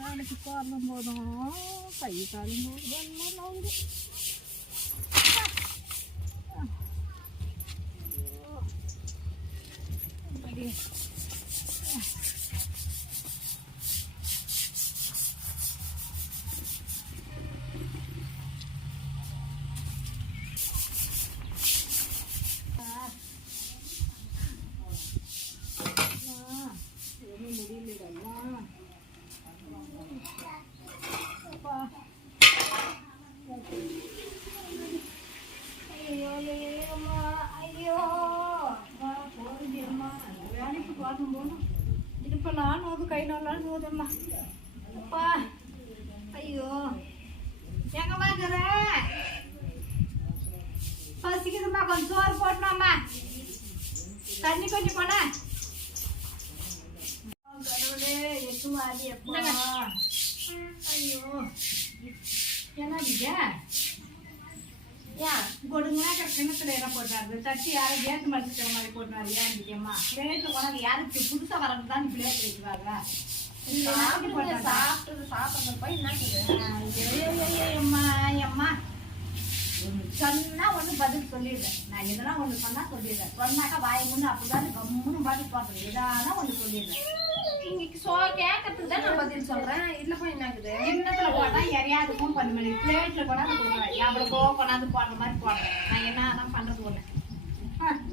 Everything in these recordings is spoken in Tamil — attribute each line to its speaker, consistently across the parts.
Speaker 1: வேலைக்கு போகும் போதும் கை காலும் போதும் ஐயோ அம்மா ஐயோ அப்பா, போகுதேம்மா. வேலைக்கு போகணும் போகணும் இப்போ நான் நோது கை நாளாலும் நோதம்மா அப்பா ஐயோ எங்க வாங்குற பசிக்குதும்மா கொஞ்சம் சோறு போட்டணும்மா தண்ணி கொஞ்சம் போன கடவுளே எட்டு வாடி எப்பா ஐயோ என்ன இது ஏன் கொடுங்களா போட்டாரு தட்டி யாரும் கேட்டு மடிச்சுக்கிற மாதிரி போட்டாரு ஏன் நிக்கம்மா பிளேட்ல கொண்டாந்து யாருக்கு புதுசா வரது தான் பிளேட் வைக்கிறாங்க
Speaker 2: சாப்பிட்டது சாப்பிட்றது போய் என்ன
Speaker 1: அம்மா சொன்னா ஒண்ணு பதில் சொல்லிடுறேன். நான் எதனா ஒண்ணு சொன்னா சொல்லிடுறேன். சொன்னாக்கா வாய் முன்னு அப்படிதான் கம்முன்னு பாட்டு போடுறேன் எதானா ஒண்ணு சொல்லிடுறேன்.
Speaker 2: இன்னைக்கு சோ கேட்கறதுக்கு தான் நான் பதில் சொல்றேன். இதுல போய் என்னக்குது
Speaker 1: கிண்ணத்துல போட்டா எரியாதுக்கும் பண்ண முடியும் பிளேட்ல கொண்டாந்து போடுறேன் எவ்வளவோ கொண்டாந்து போடுற மாதிரி போடுறேன் நான் என்ன பண்றது ஒண்ணு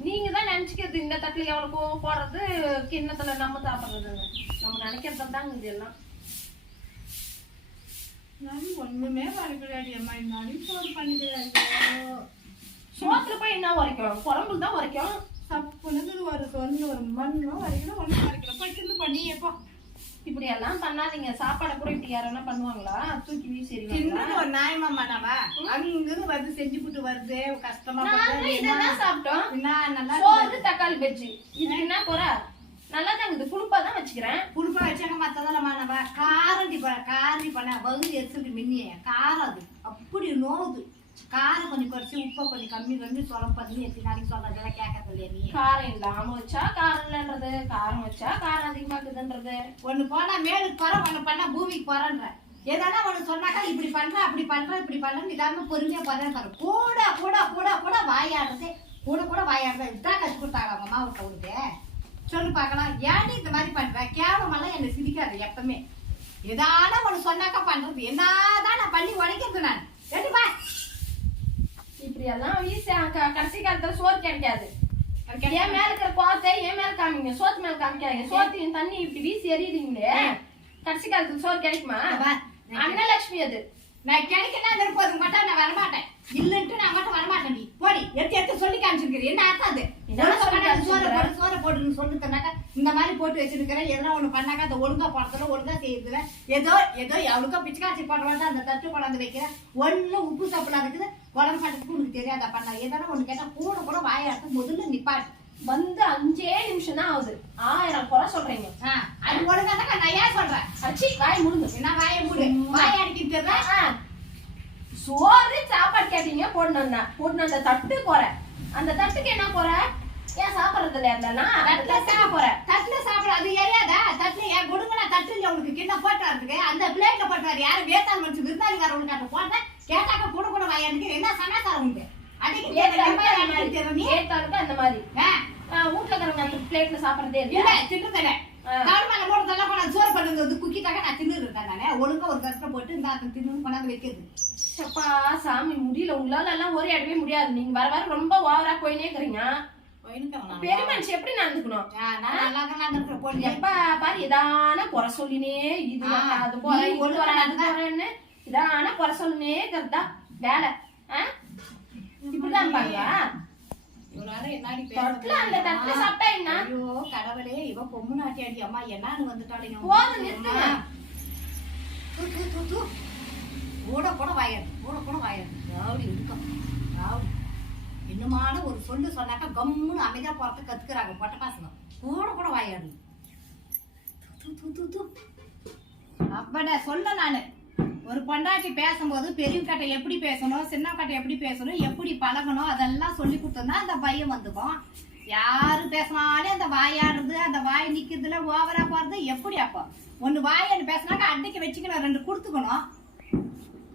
Speaker 2: நீங்க தான் நினைச்சுக்கிறது இந்த தட்டுல எவ்வளவு போடுறது கிண்ணத்துல நம்ம சாப்பிடுறது. நம்ம நினைக்கிறது தாங்க இது எல்லாம்.
Speaker 1: நான் ஒண்ணுமே வரைக்கிறாடி அம்மா. இருந்தாலும் சோறு பண்ணிக்கிறாங்க
Speaker 2: சோத்துல போய் என்ன உரைக்கும்? குழம்புல தான் உரைக்கும்?
Speaker 1: சப்புனது ஒரு சொன்னு ஒரு மண்ணும் வரைக்கணும் ஒன்றும் வரைக்கணும் போய் தின்னு பண்ணி எப்போ?
Speaker 2: இப்படி எல்லாம் பண்ணாதீங்க. சாப்பாடை கூட இப்படி யாரும் பண்ணுவாங்களா? தூக்கி வீசி எறிவாங்களா?
Speaker 1: ஒரு நியாயமா நாவா அங்கிருந்து வந்து செஞ்சு புட்டு வருது கஷ்டமா.
Speaker 2: இதெல்லாம் சாப்பிட்டோம்.
Speaker 1: என்ன நல்லா
Speaker 2: சோறு தக்காளி பஜ்ஜி. இதுக்கு என்ன குறை நல்லா தான் இது புழுப்பா தான் வச்சுக்கிறேன்.
Speaker 1: புடுப்பா வச்சாங்க மத்ததெல்லாம் மாணவா காரண்டி பண்ண காரண்டி பண்ண வகுதி எரிசல் மின்னிய. காரம் அது. அப்படி நோவுது. காரம் கொஞ்சம் குறைச்சி உப்பை கொஞ்சம் கம்மி பண்ணி சொல்ல பண்ணி எத்தனை நாளைக்கு சொல்றதெல்லாம் கேட்கறது இல்லையா நீ.
Speaker 2: காரம் இல்லாம வச்சா காரம் இல்லைன்றது. காரம் வச்சா காரம் அதிகமாக்குதுன்றது.
Speaker 1: ஒண்ணு போனா மேலுக்கு போற ஒண்ணு பண்ணா பூமிக்கு போறன்ற. எதனா ஒண்ணு சொன்னாக்கா இப்படி பண்ற அப்படி பண்ற இப்படி பண்றேன்னு இதாம பொறுமையா போறேன் பாரு. கூட கூட கூட கூட வாயாடுறது கூட கூட வாயாடுறது. இதான் கத்து கொடுத்தாங்க அம்மா உனக்கு? சொல்லு பார்க்கலாம். ஏன்டி இந்த மாதிரி பண்ற? கேவலமெல்லாம் என்னை சிரிக்காது எப்பவுமே. எதான ஒண்ணு சொன்னாக்கா பண்றது. என்னதான் நான் பண்ணி உடைக்கிறது நான்.
Speaker 2: இப்படி எல்லாம் வீசி கடைசி காலத்துல சோறு கிடைக்காது. என் மேல இருக்கிற கோத்தை என் மேல காமிங்க. சோத்து மேல காமிக்காதீங்க. சோத்தையும் தண்ணி இப்படி வீசி எறியுறீங்களே. கடைசி காலத்துல சோறு கிடைக்குமா? அன்னலட்சுமி அது.
Speaker 1: நான் கிடைக்கணும் இருப்பது மட்டும் நான் வரமாட்டேன். இல்லன்ட்டு நான் மட்டும் வரமாட்டேன் நீ. போடி எடுத்து எடுத்து சொல்லி காமிச்சிருக்கிறேன். என்ன பண்ணாத சோறை சோறை இந்த மாதிரி போட்டு வச்சிருக்கிறேன் எதனா ஒண்ணு பண்ணாக்கா அதை ஒழுங்கா போடுறதுல ஒழுங்கா செய்யுதுல ஏதோ ஏதோ எவ்வளோ பிச்சுக்காச்சி போடுறவன் அந்த தட்டு கொண்டாந்து வைக்கிறேன் ஒண்ணு உப்பு சப்புலாம் இருக்குது. குழம்பு பண்ணுறதுக்கு உனக்கு தெரியாதா பண்ணா? எதனா ஒண்ணு கேட்டா கூட கூட வாயாட்டு முதல்ல நிப்பாட்டு.
Speaker 2: வந்து அஞ்சே நிமிஷம் தான் ஆகுது. ஆயிரம் குறை சொல்றீங்க.
Speaker 1: அது ஒழுங்கா தான் நான் ஏன் சொல்றேன்.
Speaker 2: அச்சி வாய் முழுங்க
Speaker 1: என்ன வாயை மூடு? வாயை அடிக்கிறது
Speaker 2: சோறு சாப்பாடு கேட்டீங்க போடணும் போடணும் அந்த தட்டு குறை. அந்த தட்டுக்கு என்ன குறை? ஏன் சாப்பிடுறது இல்லையா அந்த தட்டுக்கு குறை
Speaker 1: தட்டுல சாப்பிட அது எரியாதா தட்டுல ஏன் கொடுங்கடா தட்டுல உனக்கு கிண்ண போட்டாருக்கு அந்த பிளேட்ல போட்டாரு யாரு? வேத்தாள் மனுச்சு விருந்தாளிக்காரவனுக்கு அந்த போட்டேன் கேட்டாக்க கூட கூட வாயானுக்கு என்ன சமாச்சாரம் உண்டு? அன்னைக்கு நீ?
Speaker 2: ஏத்தாளுக்கு அந்த மாதிரி? வீட்டுல இருக்கிறவங்க அந்த பிளேட்ல சாப்பிடுறதே
Speaker 1: இல்ல
Speaker 2: ஆ.
Speaker 1: கவர்மெண்ட்ல போடுறதெல்லாம் கொண்டாந்து சோறு பண்ணுங்க வந்து குக்கிக்காக நான் தின்னு இருக்கேன் நானே. ஒழுங்கா ஒரு தட்டுல போட்டு இந்த அதை தின்னு கொண்டாந்து வைக்கிறது.
Speaker 2: சப்பா சாமி முடியல. உங்களால எல்லாம் ஒரே அடவே முடியாது. நீங்க வர வர ரொம்ப ஓவரா போயினே இருக்கிறீங்க. பெரிய மனுஷன் எப்படி நடந்துக்கணும்? எப்ப பாரு இதான குறை சொல்லினே இது அது
Speaker 1: ஒழுங்கா
Speaker 2: வர அது இதான குறை சொல்லினே இருக்கிறதா? வேலை? இப்படிதான் பாருங்க
Speaker 1: கடவுளே இவ பொம்மு நாட்டியாடி அம்மா என்னன்னு வந்துட்டாளுங்க.
Speaker 2: போதும், நிறுத்துங்க.
Speaker 1: கூட கூட வாயாது கூட கூட வாயாது ராவடி இருக்கும் ராவடி. இன்னுமான ஒரு சொல்லு சொன்னாக்கா கம்முன்னு அமைதியா போறதுக்கு கத்துக்கிறாங்க பொட்ட பசங்க கூட கூட வாயாடு தூ, அப்பட சொல்ல நானு. ஒரு பொண்டாட்டி பேசும்போது பெரியவங்கிட்ட எப்படி பேசணும் சின்னவங்கிட்ட எப்படி பேசணும் எப்படி பழகணும் அதெல்லாம் சொல்லி கொடுத்தோம்னா அந்த பையன் வந்துக்கும். யாரு பேசினாலே அந்த வாயாடுறது அந்த வாய் நிக்கிறதுல ஓவரா போறது எப்படி அப்போ? ஒன்று வாயன்னு பேசினாக்கா அன்னைக்கு வச்சுக்கணும் ரெண்டு கொடுத்துக்கணும்.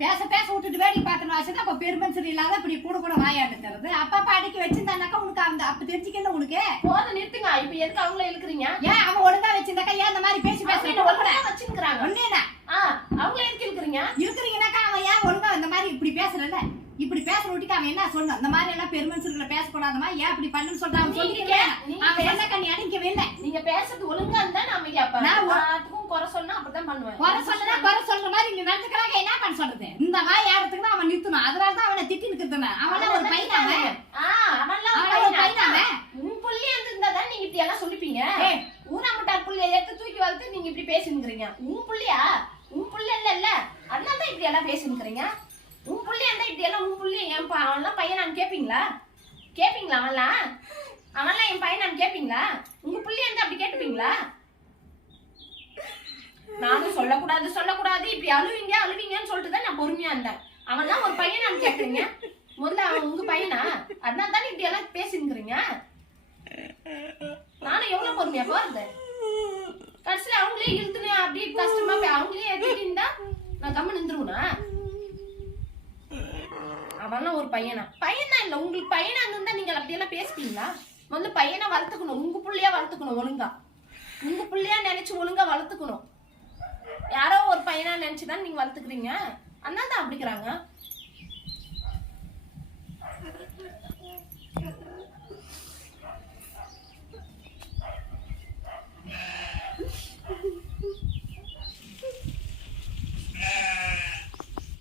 Speaker 1: பேச பேச விட்டுட்டு வேடி பார்க்கணும் ஆசை அப்ப பெருமன்சரி இல்லாத இப்படி கூட கூட வாயாடுக்கிறது அப்பப்ப அடிக்கி வச்சிருந்தானாக்கா உனக்கு அந்த அப்ப தெரிஞ்சுக்கல உனக்கு.
Speaker 2: போதும் நிறுத்துங்க. இப்ப எதுக்கு அவங்கள இழுக்கிறீங்க?
Speaker 1: ஏன் அவன் ஒழுங்கா வச்சிருந்தாக்கா ஏன் இந்த மாதிரி பேசி பேசி ஒன்னேதான்
Speaker 2: ஆ அவங்கள எதுக்கு இழுக்கிறீங்க?
Speaker 1: இருக்கிறீங்கன்னாக்கா அவன் ஏன் ஒழுங்கா இந்த மாதிரி இப்படி பேசுறல இப்படி பேசுற விட்டுக்கு அவன் என்ன சொன்னான்? இந்த மாதிரி எல்லாம் பெருமன்சர்களை பேசக்கூடாதமா? ஏன் இப்படி பண்ணுன்னு சொல்றான் அவன் அவன் என்ன கண்ணி அடிக்கவே இல்லை.
Speaker 2: நீங்க பேசுறது ஒழுங்கா இருந்தா அமைதியா இருப்பேன்.
Speaker 1: நான்
Speaker 2: குறை சொன்னா அப்படிதான் பண்ணுவேன்.
Speaker 1: குறை சொல்லனா குறை சொல்ற மாதிரி இங்க நடந்துக்கிறாங்க. என்ன பண்ண சொல்றது? இந்த மாதிரி ஏறதுக்கு தான் அவன் நிறுத்தணும். அதனால தான் அவனை திட்டி நிற்கிறது அவன ஒரு பையன் அவன் அவன் ஒரு
Speaker 2: பையனா?
Speaker 1: அவன்
Speaker 2: உன் புள்ளி இருந்திருந்தாதான் நீங்க இப்படி எல்லாம் சொல்லிப்பீங்க?
Speaker 1: ஏய்.
Speaker 2: ஊராமட்டார் புள்ளைய எடுத்து தூக்கி வளர்த்து நீங்க இப்படி பேசினுக்கிறீங்க. உன் புள்ளியா? உன் புள்ள இல்ல இல்ல. அதனால தான் இப்படி எல்லாம் பேசினுக்கிறீங்க. உன் புள்ளியா இருந்தா இப்படி எல்லாம் உன் புள்ளி என் அவன்லாம் பையனான்னு கேப்பீங்களா? கேப்பீங்களா அவன்லாம்? அவன்லாம் என் பையனான்னு கேப்பீங்களா? உங்க புள்ளியா இருந்தா அப்படி கேட்டுப்பீங்களா? நானும் சொல்லக்கூடாது சொல்லக்கூடாது. இப்படி அழுவீங்க அழுவீங்கன்னு சொல்லிட்டு தான் நான் பொறுமையா இருந்தேன். அவன்லாம் ஒரு பையனை கேட்குறீங்க முதல்ல அவன் உங்க பையனா? அதனால தானே இப்படி எல்லாம் பேசினுக்கிறீங்க நானும் எவ்வளவு பொறுமையா போறது? கடைசியில அவங்களே இழுத்துனே அப்படியே கஷ்டமா போய் அவங்களே ஏத்திட்டு இருந்தா நான் கம்ம நின்றுவனா அவன்லாம் ஒரு பையனா? பையனா இல்ல உங்களுக்கு பையனா இருந்தா நீங்க அப்படியெல்லாம் பேசுவீங்களா? முதல்ல பையனை வளர்த்துக்கணும் உங்க புள்ளையா வளர்த்துக்கணும் ஒழுங்கா. உங்க புள்ளையா நினைச்சு ஒழுங்கா வளர்த்துக்கணும். யாரோ ஒரு பையனா நினைச்சுதான் நீங்க வளர்த்துக்கிறீங்க. அண்ணா தான் அப்படிக்கிறாங்க